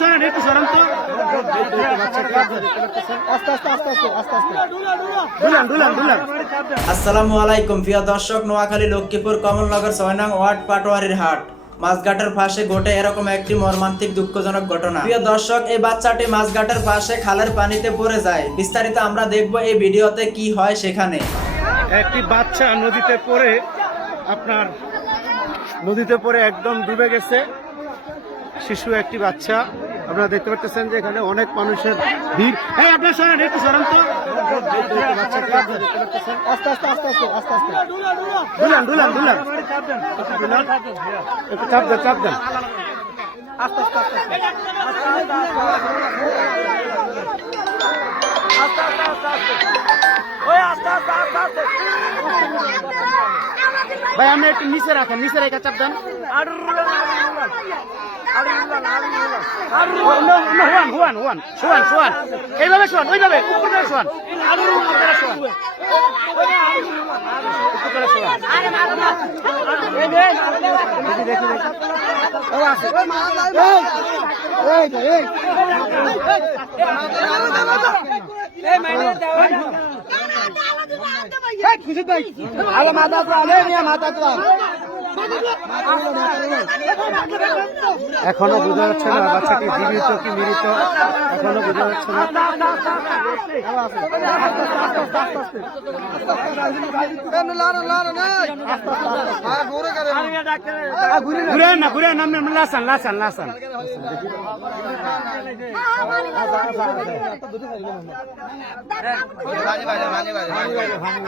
সরেন একটু সরেন তো। আসসালামু আলাইকুম প্রিয় দর্শক নোয়াখালী লক্ষ্মীপুর কমলনগর ছয় নং ওয়ার্ড পাটোয়ারির হাট। মাছঘাটের পাশে ঘটে এরকম একটি মর্মান্তিক দুঃখজনক ঘটনা। প্রিয় দর্শক এই বাচ্চাটি মাছঘাটের পাশে খালের পানিতে পড়ে যায়। বিস্তারিত আমরা দেখব এই ভিডিওতে কি হয় সেখানে। একটি বাচ্চা নদীতে পড়ে আপনার নদীতে পড়ে একদম ডুবে গেছে। শিশু একটি বাচ্চা। আপনারা দেখতে পাচ্ছেন যে এখানে অনেক মানুষের ভিড়। এই আপনার সরেন, একটু সরেন তো। আস্তে আস্তে আস্তে আস্তে আস্তে আস্তে। দুলান দুলান দুলান চাপ দেন চাপ দেন। ভাই আপনি একটু নিচে রাখেন, নিচে রেখে চাপ দেন। হুয়ান হুয়ান হুয়ান শোয়ান শোয়ান এইভাবে শোয়ান ওইভাবে উপর করে শোয়ান উপর করে শোয়ান উপর করে শোয়ান দেখি দেখি দেখি এই তো, এই এই খুশি ভাই আলো মাথা তো আলে নিয়ে তো এখনও বোঝা যাচ্ছে না বাচ্চাটি জীবিত কি মৃত এখনও বোঝা যাচ্ছে না। ঘুরে না ঘুরে না আপনি লাসান লাসান লাসান।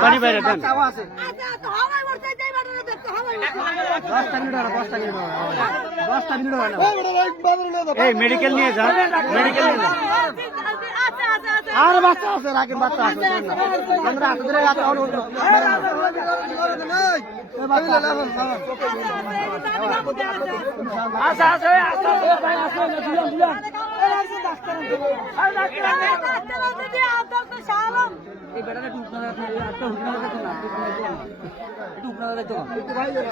পানি বাইরে দেন। এই মেডিকেল নিয়ে যান মেডিকেল নিয়ে যান আর বাচ্চা আছে রাখেন বাচ্চা আছে আমরা হাতে ধরে রাখা হলো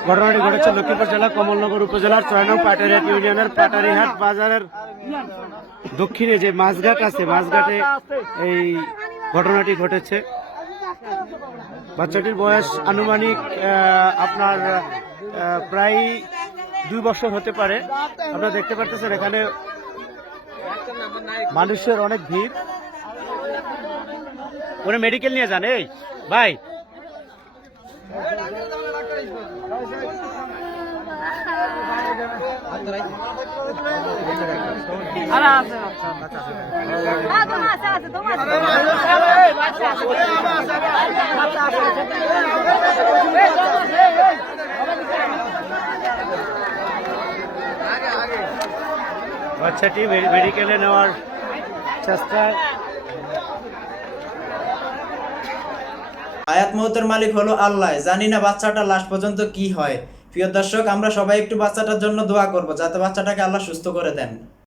ঘটনাটি ঘটেছে লক্ষ্মীপুর জেলা, কমলনগর উপজেলার ছয় নং পাটারিহাট ইউনিয়নের পাটারিহাট বাজারের দক্ষিণে যে মাছঘাট আছে, মাছঘাটে এই ঘটনাটি ঘটেছে। বাচ্চাটির বয়স আনুমানিক আপনার প্রায় দুই বছর হতে পারে। আপনারা দেখতে পারতেছেন এখানে মানুষের অনেক ভিড়। ওরা মেডিকেল নিয়ে যান এই ভাই বাচ্চাটি মে- মেডিকেলে নেওয়ার চেষ্টা আয়াত মহতের মালিক হলো আল্লাহ। জানি না বাচ্চাটা লাস্ট পর্যন্ত কি হয়। প্রিয় দর্শক, আমরা সবাই একটু বাচ্চাটার জন্য দোয়া করব যাতে বাচ্চাটাকে আল্লাহ সুস্থ করে দেন।